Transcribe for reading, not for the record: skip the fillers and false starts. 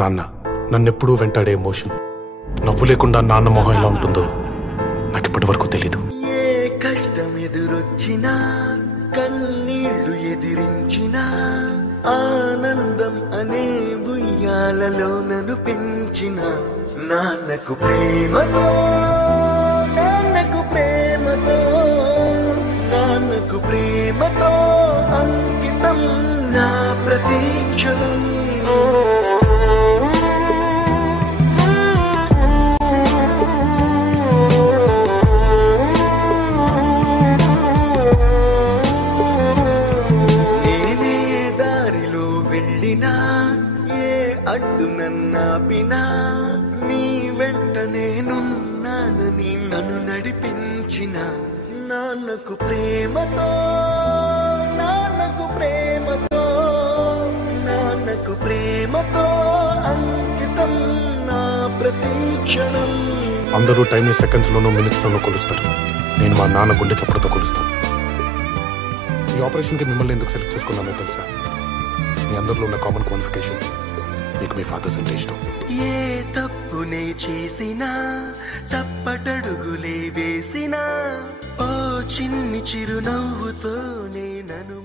నాన్న నన్నెప్పుడూ వెంటాడే ఎమోషన్. నవ్వు లేకుండా నాన్న మొహం ఎలా ఉంటుందో నాకు ఇప్పటి వరకు తెలీదు. ఏ కష్టం ఎదురొచ్చినా, కన్నీళ్లు ఎదిరించినా, ఆనందం అనే ఉయ్యాలలో నన్ను పెంచిన నాన్నకు ప్రేమతో, నాన్నకు ప్రేమతో, నాన్నకు ప్రేమతో అంకితం నా ప్రతీక్షణం. నేనే దారిలో వెళ్ళినా, ఏ అడ్డు నన్నాపినా, నీ వెంట నేనున్నానని నన్ను నడిపించిన నాన్నకు ప్రేమతో, నాన్నకు ప్రేమతో, నాన్నకు ప్రేమతో అంకితం నా ప్రతీక్షణం. అందరూ టైంని సెకండ్స్లోనూ మినిట్స్లోనూ కొలుస్తారు. నేను మా నాన్న గుండె చప్పుడుతో కొలుస్తాను. ఈ ఆపరేషన్కి మిమ్మల్ని ఎందుకు సెలెక్ట్ చేసుకున్నానో తెలుసా? మీ అందరిలో ఉన్న కామన్ క్వాలిఫికేషన్, మీకు మీ ఫాదర్స్ అంటే ఇష్టం. ఏ తప్పునే చేసినా, తప్పటడుగులే వేసినా, ఓ చిన్ని చిరునవ్వుతోనే నన్ను